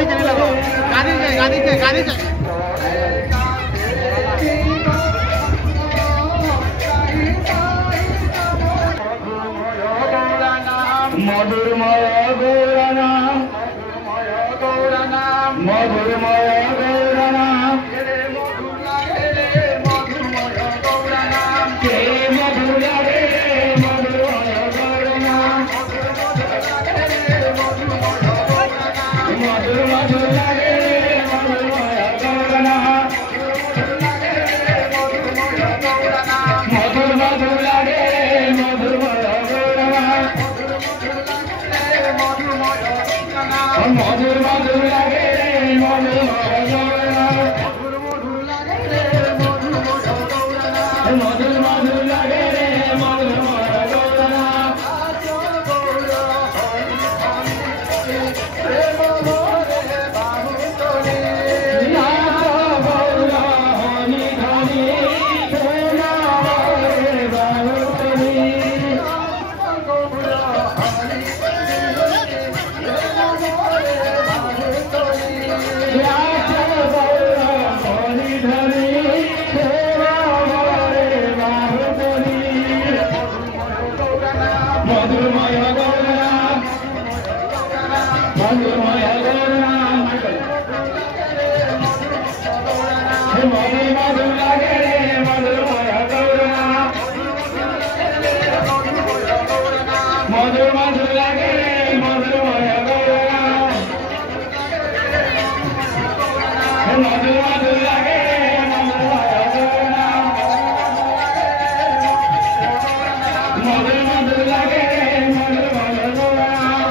गाड़ी चली लगो गाड़ी से মধুরময় গৌরনাম মধুরময় গৌরনাম কে মধুর লাগে মধুরময় গৌরনাম মধুর মধুর লাগে মধুরময় গৌরনাম মধুর মধুর লাগে মধুরময় গৌরনাম মধুর মধুর লাগে মধুরময় গৌরনাম মধুর মধুর লাগে মধুরময় গৌরনাম মধুরময় গৌরনাম মধুরময় গৌরনাম মধুর মধুর লাগে মধুরময় গৌরনাম মধুর মধুর লাগে মধুরময় গৌরনাম মধুর মধুর লাগে মধুরময় গৌরনাম মধুর মধুর লাগে মধুরময় গৌরনাম মধুর মধুর লাগে মধুরময় গৌরনাম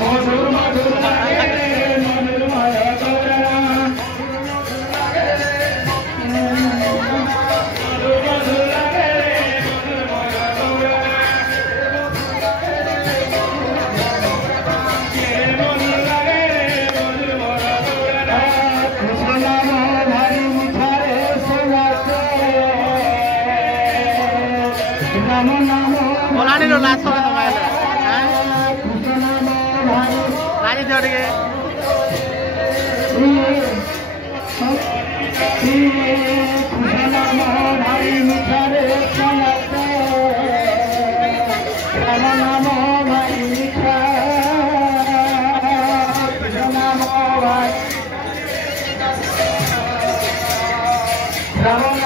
মধুর মধুর লাগে মধুরময় গৌরনাম কে মধুর লাগে মধুরময় গৌরনাম কৃষ্ণ নাম ভারি মিঠা রে শোনাতে রাম নাম बोलाने लो लास्ट समय तुम्हारे কৃষ্ণ নাম ভারি गाड़ी चढ़ गए নাম ভারি মিঠা রে শোনাতে রাম নাম ভারি মিঠা কৃষ্ণ নাম ভারি রাম